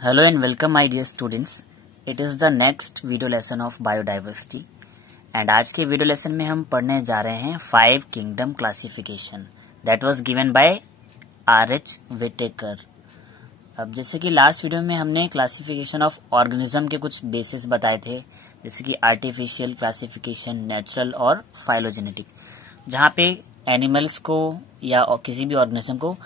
Hello and welcome my dear students. It is the next video lesson of biodiversity and आज के video lesson में हम पढ़ने जा रहे हैं 5 kingdom classification that was given by R.H. Whittaker. अब जैसे कि लास्ट वीडियो में हमने क्लासिफिकेशन ऑफ ऑर्गेनिज्म के कुछ बेसिस बताए थे, जैसे कि आर्टिफिशियल क्लासिफिकेशन, नेचुरल और फाइलोजेनेटिक, जहाँ पे एनिमल्स को या किसी भी ऑर्गेनिज्म को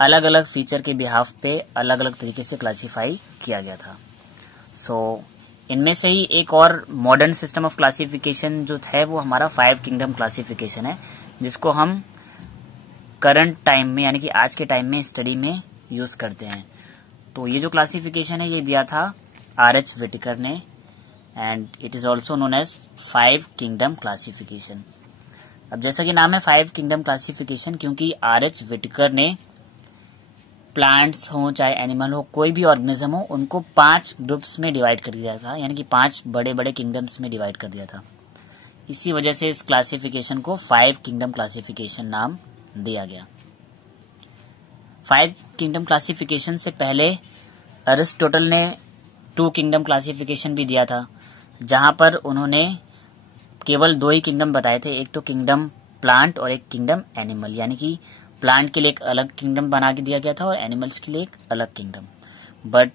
अलग अलग फीचर के बिहाफ पे अलग अलग तरीके से क्लासिफाई किया गया था। इनमें से ही एक और मॉडर्न सिस्टम ऑफ क्लासिफिकेशन जो है वो हमारा 5 किंगडम क्लासिफिकेशन है, जिसको हम करंट टाइम में यानी कि आज के टाइम में स्टडी में यूज करते हैं। तो ये जो क्लासिफिकेशन है ये दिया था R.H. विटेकर ने and it is also known as 5 kingdom classification. अब जैसा कि नाम है 5 किंगडम क्लासिफिकेशन, क्योंकि R.H. विटेकर ने प्लांट्स हो चाहे एनिमल हो, कोई भी ऑर्गेनिज्म हो, उनको 5 ग्रुप्स में डिवाइड कर दिया था, यानी कि 5 बड़े बड़े किंगडम्स में डिवाइड कर दिया था। इसी वजह से इस क्लासिफिकेशन को 5 किंगडम क्लासिफिकेशन नाम दिया गया। 5 किंगडम क्लासिफिकेशन से पहले अरिस्टोटल ने 2 किंगडम क्लासिफिकेशन भी दिया था, जहां पर उन्होंने केवल 2 ही किंगडम बताए थे, एक तो किंगडम प्लांट और एक किंगडम एनिमल, यानी कि प्लांट के लिए एक अलग किंगडम बना के दिया गया था और एनिमल्स के लिए एक अलग किंगडम। बट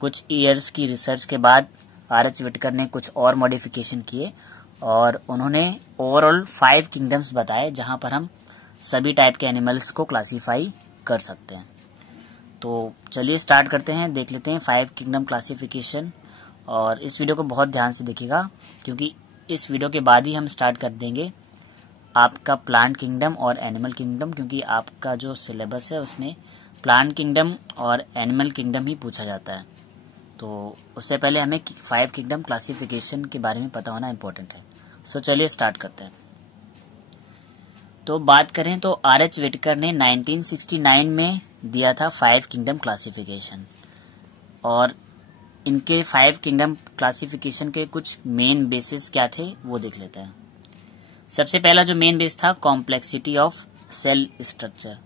कुछ ईयर्स की रिसर्च के बाद R.H. विटेकर ने कुछ और मॉडिफिकेशन किए और उन्होंने ओवरऑल 5 किंगडम्स बताए, जहां पर हम सभी टाइप के एनिमल्स को क्लासीफाई कर सकते हैं। तो चलिए स्टार्ट करते हैं, देख लेते हैं 5 किंगडम क्लासिफिकेशन। और इस वीडियो को बहुत ध्यान से देखिएगा, क्योंकि इस वीडियो के बाद ही हम स्टार्ट कर देंगे आपका प्लांट किंगडम और एनिमल किंगडम, क्योंकि आपका जो सिलेबस है उसमें प्लांट किंगडम और एनिमल किंगडम ही पूछा जाता है। तो उससे पहले हमें 5 किंगडम क्लासिफिकेशन के बारे में पता होना इम्पोर्टेंट है। सो चलिए स्टार्ट करते हैं। तो बात करें तो R.H. विटेकर ने 1969 में दिया था 5 किंगडम क्लासिफिकेशन, और इनके 5 किंगडम क्लासिफिकेशन के कुछ मेन बेसिस क्या थे वो देख लेते हैं। सबसे पहला जो मेन बेस था कॉम्प्लेक्सिटी ऑफ सेल स्ट्रक्चर,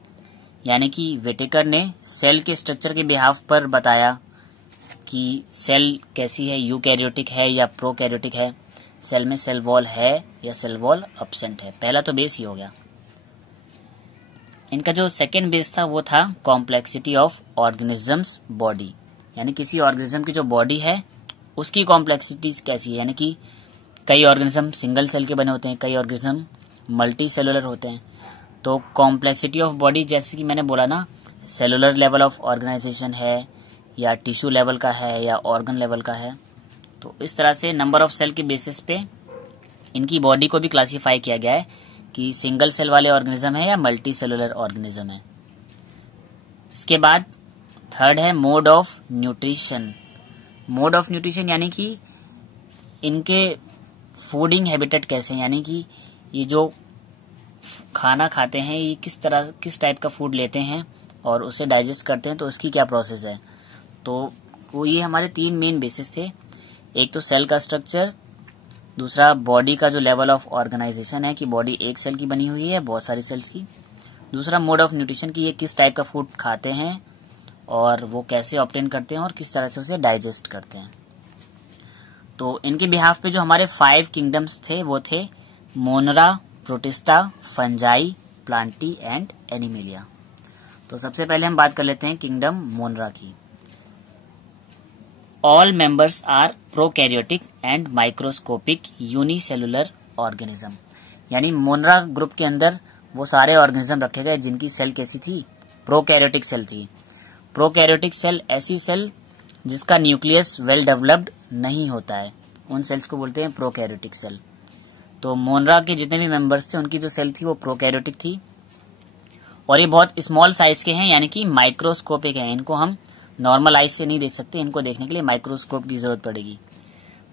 यानी कि विटेकर ने सेल के स्ट्रक्चर के बिहाफ पर बताया कि सेल कैसी है, यूकैरियोटिक है या प्रोकैरियोटिक है, सेल में सेल वॉल है या सेल वॉल एब्सेंट है। पहला तो बेस ही हो गया। इनका जो सेकेंड बेस था वो था कॉम्प्लेक्सिटी ऑफ ऑर्गेनिजम्स बॉडी, यानी किसी ऑर्गेनिज्म की जो बॉडी है उसकी कॉम्प्लेक्सिटी कैसी है, यानी कि कई ऑर्गेनिज्म सिंगल सेल के बने होते हैं, कई ऑर्गेनिज्म मल्टी सेलुलर होते हैं। तो कॉम्प्लेक्सिटी ऑफ बॉडी, जैसे कि मैंने बोला ना, सेलुलर लेवल ऑफ ऑर्गेनाइजेशन है या टिश्यू लेवल का है या ऑर्गन लेवल का है। तो इस तरह से नंबर ऑफ सेल के बेसिस पे इनकी बॉडी को भी क्लासीफाई किया गया है कि सिंगल सेल वाले ऑर्गेनिज्म है या मल्टी सेलुलर ऑर्गेनिज्म है। इसके बाद थर्ड है mode of nutrition. Mode of nutrition यानी कि इनके फूडिंग हैबिटेट कैसे हैं, यानी कि ये जो खाना खाते हैं ये किस टाइप का फूड लेते हैं और उसे डाइजेस्ट करते हैं, तो उसकी क्या प्रोसेस है। तो वो ये हमारे 3 मेन बेसिस थे। एक तो सेल का स्ट्रक्चर, दूसरा बॉडी का जो लेवल ऑफ ऑर्गेनाइजेशन है कि बॉडी एक सेल की बनी हुई है, बहुत सारी सेल्स की, दूसरा मोड ऑफ न्यूट्रिशन कि ये किस टाइप का फूड खाते हैं और वो कैसे ऑब्टेन करते हैं और किस तरह से उसे डाइजेस्ट करते हैं। तो इनके बिहाफ पे जो हमारे 5 किंगडम्स थे वो थे मोनरा, protista, fungi, Plantae and animalia. तो सबसे पहले हम बात कर लेते हैं किंगडम मोनरा की। All members are prokaryotic and microscopic unicellular organism, यानी मोनरा ग्रुप के अंदर वो सारे ऑर्गेनिज्म रखे गए जिनकी सेल कैसी थी, प्रोकैरियोटिक सेल थी। प्रोकैरियोटिक सेल ऐसी सेल जिसका न्यूक्लियस वेल डेवलप्ड नहीं होता है, उन सेल्स को बोलते हैं प्रोकैरियोटिक सेल। तो मोनरा के जितने भी मेंबर्स थे उनकी जो सेल थी वो प्रोकैरियोटिक थी, और ये बहुत स्मॉल साइज के हैं, यानी कि माइक्रोस्कोपिक हैं। इनको हम नॉर्मल आइज से नहीं देख सकते, इनको देखने के लिए माइक्रोस्कोप की जरूरत पड़ेगी।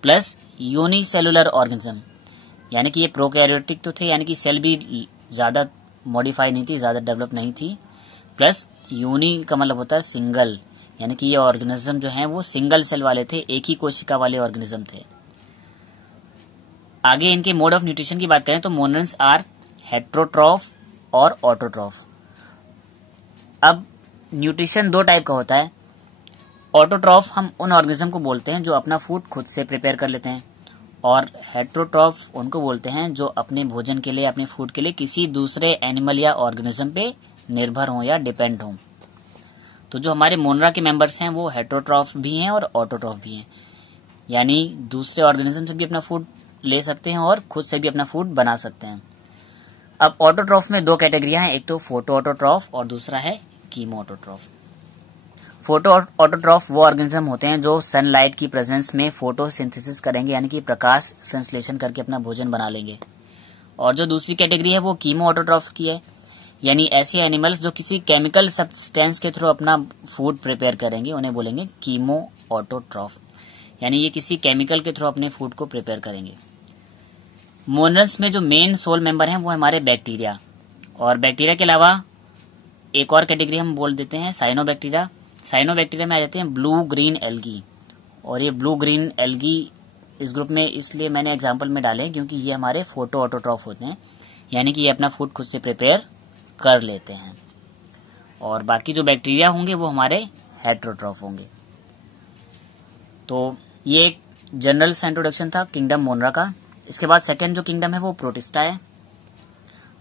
प्लस यूनिसेलुलर ऑर्गेनिज्म, यानी कि ये प्रोकैरियोटिक तो थे, यानी कि सेल भी ज्यादा मॉडिफाई नहीं थी, ज्यादा डेवलप नहीं थी। प्लस यूनि का मतलब होता है सिंगल, यानी कि ये ऑर्गेनिज्म जो हैं वो सिंगल सेल वाले थे, एक ही कोशिका वाले ऑर्गेनिज्म थे। आगे इनके मोड ऑफ न्यूट्रिशन की बात करें तो मोनन्स आर हेट्रोट्रॉफ और ऑटोट्रॉफ। अब न्यूट्रिशन 2 टाइप का होता है, ऑटोट्रॉफ हम उन ऑर्गेनिज्म को बोलते हैं जो अपना फूड खुद से प्रिपेयर कर लेते हैं, और हेट्रोट्रॉफ उनको बोलते हैं जो अपने भोजन के लिए, अपने फूड के लिए किसी दूसरे एनिमल या ऑर्गेनिज्म पे निर्भर हों या डिपेंड हों। तो जो हमारे मोनरा के मेंबर्स हैं वो हेट्रोट्रॉफ भी हैं और ऑटोट्रॉफ भी हैं, यानी दूसरे ऑर्गेनिज्म से भी अपना फूड ले सकते हैं और खुद से भी अपना फूड बना सकते हैं। अब ऑटोट्रॉफ में दो कैटेगरियां हैं, एक तो फोटो ऑटोट्रॉफ और दूसरा है कीमो ऑटोट्रॉफ। फोटो ऑटोट्रॉफ वो ऑर्गेनिज्म होते हैं जो सनलाइट की प्रेजेंस में फोटोसिंथेसिस करेंगे, यानी कि प्रकाश संश्लेषण करके अपना भोजन बना लेंगे। और जो दूसरी कैटेगरी है वो कीमो ऑटोट्रॉफ की है, यानी ऐसे एनिमल्स जो किसी केमिकल सब्सटेंस के थ्रू अपना फूड प्रिपेयर करेंगे, उन्हें बोलेंगे कीमो ऑटोट्रॉफ, यानी ये किसी केमिकल के थ्रू अपने फूड को प्रिपेयर करेंगे। मोनरल्स में जो मेन सोल मेंबर हैं वो हमारे बैक्टीरिया, और बैक्टीरिया के अलावा एक और कैटेगरी हम बोल देते हैं साइनोबैक्टीरिया। साइनोबैक्टीरिया में आ जाते हैं ब्लू ग्रीन एल्गी, और ये ब्लू ग्रीन एल्गी इस ग्रुप में इसलिए मैंने एग्जांपल में डाले क्योंकि ये हमारे फोटो ऑटोट्रॉफ होते हैं, यानी कि ये अपना फूड खुद से प्रिपेयर कर लेते हैं। और बाकी जो बैक्टीरिया होंगे वो हमारे हेट्रोट्रॉफ होंगे। तो ये एक जनरल सा इंट्रोडक्शन था किंगडम मोनरा का। इसके बाद सेकंड जो किंगडम है वो प्रोटिस्टा है।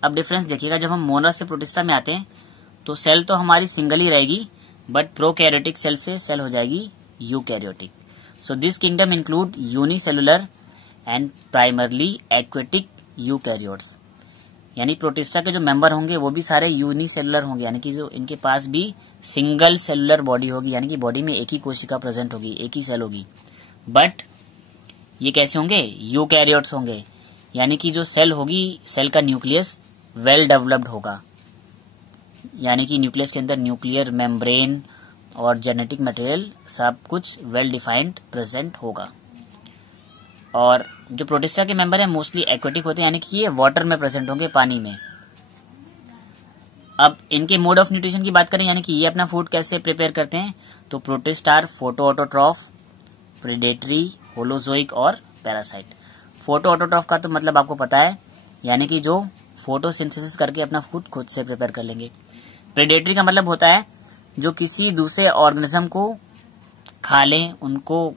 अब डिफरेंस देखिएगा, जब हम मोनरा से प्रोटिस्टा में आते हैं तो सेल तो हमारी सिंगल ही रहेगी, बट प्रोकैरियोटिक सेल से सेल हो जाएगी eukaryotic. So this kingdom include unicellular and primarily aquatic eukaryotes, यानी प्रोटिस्टा के जो मेंबर होंगे वो भी सारे यूनिसेलुलर होंगे, यानी कि जो इनके पास भी सिंगल सेलुलर बॉडी होगी, यानी कि बॉडी में एक ही कोशिका प्रेजेंट होगी, एक ही सेल होगी। बट ये कैसे होंगे? यूकैरियोट्स होंगे, यानी कि जो सेल होगी, सेल का न्यूक्लियस वेल डेवलप्ड होगा, यानी कि न्यूक्लियस के अंदर न्यूक्लियर मेम्ब्रेन और जेनेटिक मटेरियल सब कुछ वेल डिफाइंड प्रेजेंट होगा। और जो प्रोटिस्टा के मेंबर हैं मोस्टली एक्वेटिक होते हैं, यानी कि ये वाटर में प्रेजेंट होंगे, पानी में। अब इनके मोड ऑफ न्यूट्रिशन की बात करें, यानी कि ये अपना फूड कैसे प्रिपेयर करते हैं, तो protist are photo autotroph, predatory, holozoic और पैरासाइट। फोटो ऑटोट्रॉफ का तो मतलब आपको पता है, यानी कि जो फोटोसिंथेसिस करके अपना फूड खुद से प्रिपेयर कर लेंगे। प्रेडेटरी का मतलब होता है जो किसी दूसरे ऑर्गेनिज्म को खा लें, उनको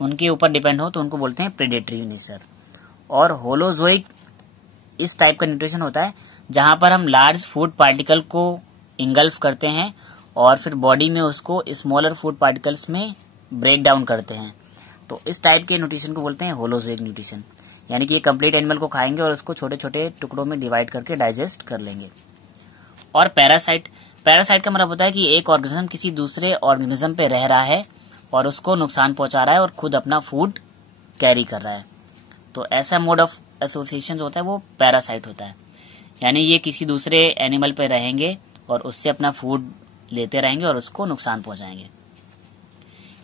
उनके ऊपर डिपेंड हो, तो उनको बोलते हैं प्रेडेटरी नेचर। और होलोजोइक इस टाइप का न्यूट्रिशन होता है जहां पर हम लार्ज फूड पार्टिकल को इंगल्फ करते हैं और फिर बॉडी में उसको स्मॉलर फूड पार्टिकल्स में ब्रेक डाउन करते हैं। तो इस टाइप के न्यूट्रिशन को बोलते हैं होलोजोइक न्यूट्रिशन, यानी कि ये कंप्लीट एनिमल को खाएंगे और उसको छोटे छोटे टुकड़ों में डिवाइड करके डाइजेस्ट कर लेंगे। और पैरासाइट, पैरासाइट का मतलब होता है कि एक ऑर्गेनिज्म किसी दूसरे ऑर्गेनिज्म पे रह रहा है और उसको नुकसान पहुंचा रहा है और खुद अपना फूड कैरी कर रहा है। तो ऐसा मोड ऑफ एसोसिएशन जो होता है वो पैरासाइट होता है, यानी ये किसी दूसरे एनिमल पे रहेंगे और उससे अपना फूड लेते रहेंगे और उसको नुकसान पहुंचाएंगे।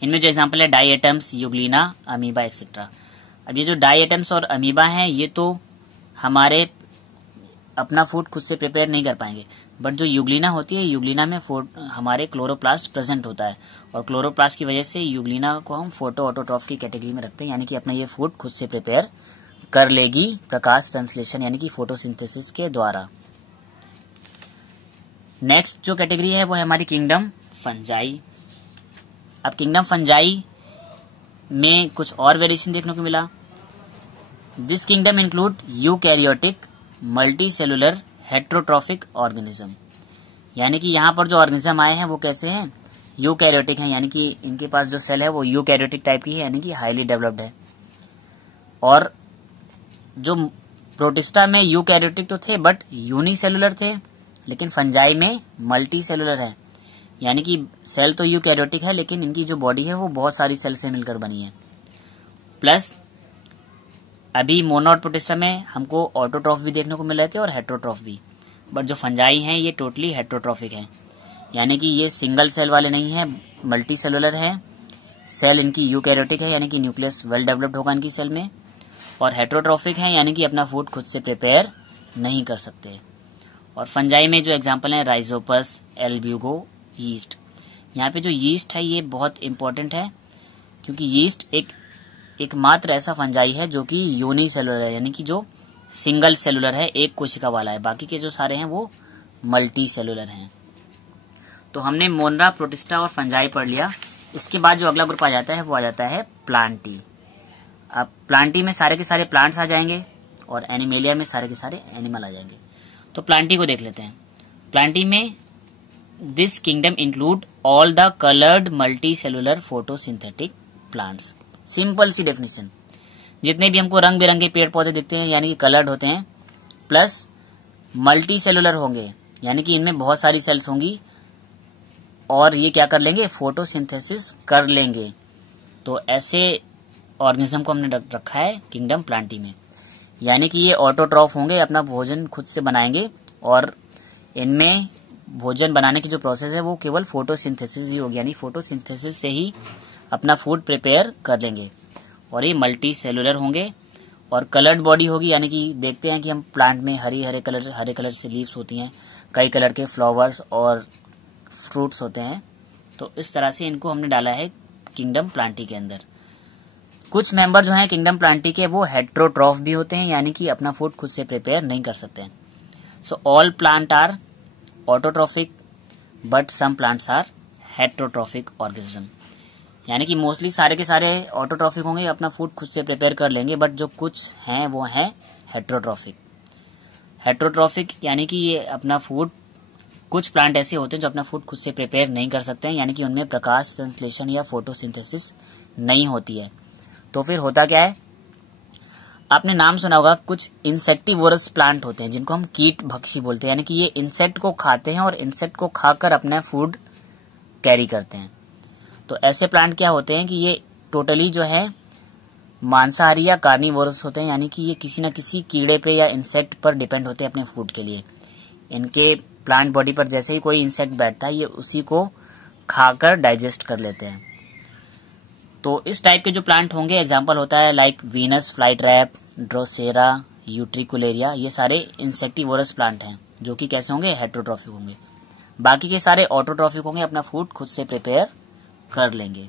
इनमें जो एग्जांपल है डाइएटम्स, यूग्लिना, अमीबा एक्सेट्रा। अब ये जो डाइएटम्स और अमीबा हैं ये तो हमारे अपना फूड खुद से प्रिपेयर नहीं कर पाएंगे, बट जो यूग्लिना होती है, यूग्लिना में हमारे क्लोरोप्लास्ट प्रेजेंट होता है, और क्लोरोप्लास्ट की वजह से यूग्लिना को हम फोटो ऑटोट्रॉफ की कैटेगरी में रखते हैं, यानी कि अपना ये फूड खुद से प्रिपेयर कर लेगी प्रकाश संश्लेषण यानी कि फोटोसिंथेसिस के द्वारा। नेक्स्ट जो कैटेगरी है वो है हमारी किंगडम फंजाई। अब किंगडम फंजाई में कुछ और वेरिएशन देखने को मिला। This kingdom include eukaryotic multi cellular heterotrophic organism, यानी कि यहाँ पर जो ऑर्गेनिज्म आए हैं वो कैसे हैं? यूकैरियोटिक हैं, यानी कि इनके पास जो सेल है वो यूकैरियोटिक टाइप की है, यानी कि हाईली डेवलप्ड है। और जो प्रोटिस्टा में यूकैरियोटिक तो थे बट यूनिसेलुलर थे, लेकिन फंजाई में मल्टी सेलुलर है, यानी कि सेल तो यूकैरियोटिक है लेकिन इनकी जो बॉडी है वो बहुत सारी सेल से मिलकर बनी है। प्लस अभी मोनो और प्रोटिस्टा में हमको ऑटोट्रॉफ भी देखने को मिल रहे थे और हेट्रोट्रॉफ भी, बट जो फंजाई हैं ये टोटली हेट्रोट्रॉफिक हैं, यानी कि ये सिंगल सेल वाले नहीं है, मल्टी सेलुलर है। सेल इनकी यूकैरियोटिक है, यानी कि न्यूक्लियस वेल डेवलप्ड होगा इनकी सेल में, और हेट्रोट्रॉफिक है, यानी कि अपना फूड खुद से प्रिपेयर नहीं कर सकते। और फंजाई में जो एग्जाम्पल है राइजोपस, एल्ब्यूगो, यीस्ट। यहाँ पे जो यीस्ट है ये बहुत इंपॉर्टेंट है, क्योंकि यीस्ट एकमात्र ऐसा फंजाई है जो कि यूनिसेलुलर है, यानी कि जो सिंगल सेलुलर है, एक कोशिका वाला है। बाकी के जो सारे हैं वो मल्टी सेलुलर हैं। तो हमने मोनरा, प्रोटिस्टा और फंजाई पढ़ लिया। इसके बाद जो अगला ग्रुप आ जाता है वो आ जाता है प्लांटी। अब प्लांटी में सारे के सारे प्लांट्स आ जाएंगे और एनिमेलिया में सारे के सारे एनिमल आ जाएंगे। तो प्लांटी को देख लेते हैं। प्लांटी में this kingdom include all the coloured multi cellular photosynthetic plants. Simple सी डेफिनेशन, जितने भी हमको रंग बिरंगे पेड़ पौधे दिखते हैं यानी कि कलर्ड होते हैं, प्लस मल्टी सेलुलर होंगे यानी कि इनमें बहुत सारी सेल्स होंगी और ये क्या कर लेंगे, फोटोसिंथेसिस कर लेंगे। तो ऐसे ऑर्गेनिज्म को हमने रखा है किंगडम प्लांटी में, यानी कि ये ऑटोट्रॉफ होंगे, अपना भोजन खुद से बनाएंगे और इनमें भोजन बनाने की जो प्रोसेस है वो केवल फोटोसिंथेसिस ही होगी, यानी फोटोसिंथेसिस से ही अपना फूड प्रिपेयर कर लेंगे। और ये मल्टी सेलुलर होंगे और कलर्ड बॉडी होगी, यानी कि देखते हैं कि हम प्लांट में हरे कलर से लीव्स होती हैं, कई कलर के फ्लावर्स और फ्रूट्स होते हैं। तो इस तरह से इनको हमने डाला है किंगडम प्लांटी के अंदर। कुछ मेंबर जो हैं किंगडम प्लांटी के वो हेट्रोट्रॉफ भी होते हैं, यानी कि अपना फूड खुद से प्रिपेयर नहीं कर सकते हैं। So all plant are autotrophic but some plants are heterotrophic organism, यानी कि मोस्टली सारे के सारे ऑटोट्रॉफिक होंगे, अपना फूड खुद से प्रिपेयर कर लेंगे, बट जो कुछ हैं वो हैं हेट्रोट्रॉफिक। हेट्रोट्रॉफिक यानी कि ये अपना फूड, कुछ प्लांट ऐसे होते हैं जो अपना फूड खुद से प्रिपेयर नहीं कर सकते हैं, यानी कि उनमें प्रकाश संश्लेषण या फोटोसिंथेसिस नहीं होती है। तो फिर होता क्या है, आपने नाम सुना होगा, कुछ इंसेक्टिवोरस प्लांट होते हैं जिनको हम कीट भक्षी बोलते हैं, यानी कि ये इंसेक्ट को खाते हैं और इंसेक्ट को खाकर अपना फूड कैरी करते हैं। तो ऐसे प्लांट क्या होते हैं कि ये टोटली जो है मांसाहारी या कार्निवोरस होते हैं, यानी कि ये किसी न किसी कीड़े पे या इंसेक्ट पर डिपेंड होते हैं अपने फूड के लिए। इनके प्लांट बॉडी पर जैसे ही कोई इंसेक्ट बैठता है ये उसी को खाकर डाइजेस्ट कर लेते हैं। तो इस टाइप के जो प्लांट होंगे, एग्जांपल होता है like Venus flytrap, Drosera, utricularia, ये सारे इंसेक्टिवोरस प्लांट हैं जो कि कैसे होंगे, हेट्रोट्रॉफिक होंगे। बाकी के सारे ऑटोट्रॉफिक होंगे, अपना फूड खुद से प्रिपेयर कर लेंगे।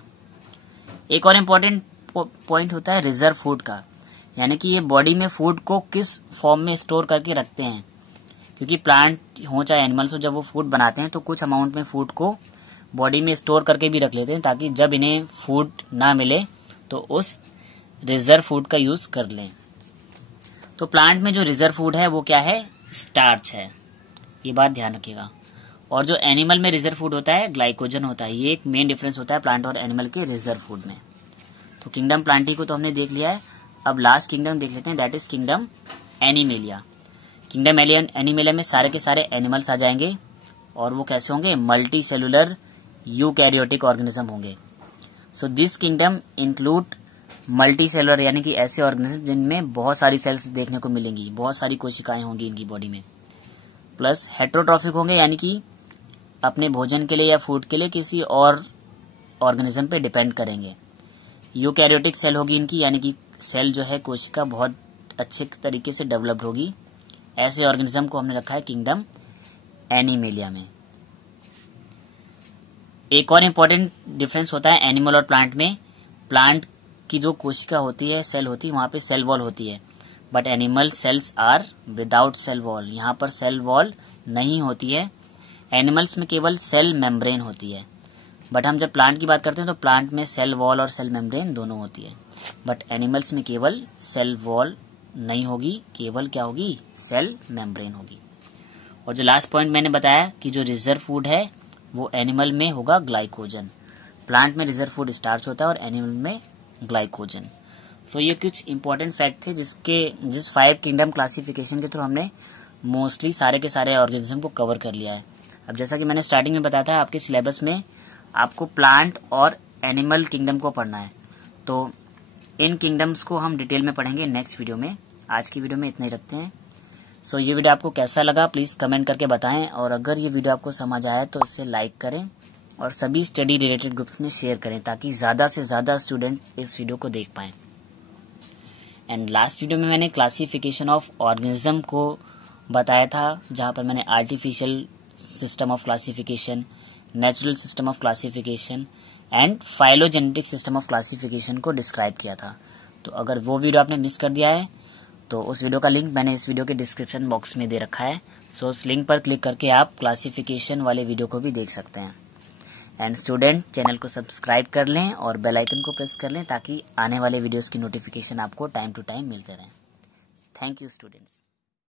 एक और इम्पोर्टेंट पॉइंट होता है रिजर्व फूड का, यानी कि ये बॉडी में फूड को किस फॉर्म में स्टोर करके रखते हैं, क्योंकि प्लांट हो चाहे एनिमल्स हो, जब वो फूड बनाते हैं तो कुछ अमाउंट में फूड को बॉडी में स्टोर करके भी रख लेते हैं ताकि जब इन्हें फूड ना मिले तो उस रिजर्व फूड का यूज कर लें। तो प्लांट में जो रिजर्व फूड है वो क्या है, स्टार्च है, ये बात ध्यान रखिएगा। और जो एनिमल में रिजर्व फूड होता है ग्लाइकोजन होता है। ये एक मेन डिफरेंस होता है प्लांट और एनिमल के रिजर्व फूड में। तो किंगडम प्लांटी को तो हमने देख लिया है। अब लास्ट किंगडम देख लेते हैं, that is kingdom animalia. Kingdom animalia में सारे के सारे एनिमल्स आ जाएंगे और वो कैसे होंगे, मल्टी सेलुलर यूकैरियोटिक ऑर्गेनिज्म होंगे। So this kingdom include multi cellular, यानी कि ऐसे ऑर्गेनिज्म जिनमें बहुत सारी सेल्स देखने को मिलेंगी, बहुत सारी कोशिकाएं होंगी इनकी बॉडी में। प्लस हेट्रोट्रॉफिक होंगे, यानी कि अपने भोजन के लिए या फूड के लिए किसी और ऑर्गेनिज्म पे डिपेंड करेंगे। यूकैरियोटिक सेल होगी इनकी, यानी कि सेल जो है कोशिका बहुत अच्छे तरीके से डेवलप्ड होगी। ऐसे ऑर्गेनिज्म को हमने रखा है किंगडम एनिमेलिया में। एक और इम्पोर्टेंट डिफरेंस होता है एनिमल और प्लांट में। प्लांट की जो कोशिका होती है, सेल होती है, वहां पे सेल वॉल होती है, but animal cells are without cell wall. यहाँ पर सेल वॉल नहीं होती है। एनिमल्स में केवल सेल मेम्ब्रेन होती है, बट हम जब प्लांट की बात करते हैं तो प्लांट में सेल वॉल और सेल मेम्ब्रेन दोनों होती है, बट एनिमल्स में केवल सेल वॉल नहीं होगी, केवल क्या होगी, सेल मेम्ब्रेन होगी। और जो लास्ट पॉइंट मैंने बताया कि जो रिजर्व फूड है वो एनिमल में होगा ग्लाइकोजन। प्लांट में रिजर्व फूड स्टार्च होता है और एनिमल में ग्लाइकोजन। सो ये कुछ इंपॉर्टेंट फैक्ट थे जिस 5 किंगडम क्लासिफिकेशन के थ्रू हमने मोस्टली सारे के सारे ऑर्गेनिज्म को कवर कर लिया है। अब जैसा कि मैंने स्टार्टिंग में बताया था, आपके सिलेबस में आपको प्लांट और एनिमल किंगडम को पढ़ना है, तो इन किंगडम्स को हम डिटेल में पढ़ेंगे नेक्स्ट वीडियो में। आज की वीडियो में इतना ही रखते हैं। सो ये वीडियो आपको कैसा लगा प्लीज कमेंट करके बताएं, और अगर ये वीडियो आपको समझ आया तो इसे लाइक करें और सभी स्टडी रिलेटेड ग्रुप्स में शेयर करें ताकि ज्यादा से ज्यादा स्टूडेंट इस वीडियो को देख पाएं। एंड लास्ट वीडियो में मैंने क्लासिफिकेशन ऑफ ऑर्गेनिज्म को बताया था, जहां पर मैंने artificial system of classification, natural system of classification and phylogenetic system of classification को डिस्क्राइब किया था। तो अगर वो वीडियो आपने मिस कर दिया है तो उस वीडियो का लिंक मैंने इस वीडियो के डिस्क्रिप्शन बॉक्स में दे रखा है। सो उस लिंक पर क्लिक करके आप क्लासिफिकेशन वाले वीडियो को भी देख सकते हैं। एंड स्टूडेंट चैनल को सब्सक्राइब कर लें और बेल आइकन को प्रेस कर लें ताकि आने वाले वीडियोस की नोटिफिकेशन आपको टाइम टू टाइम मिलते रहें। Thank you students.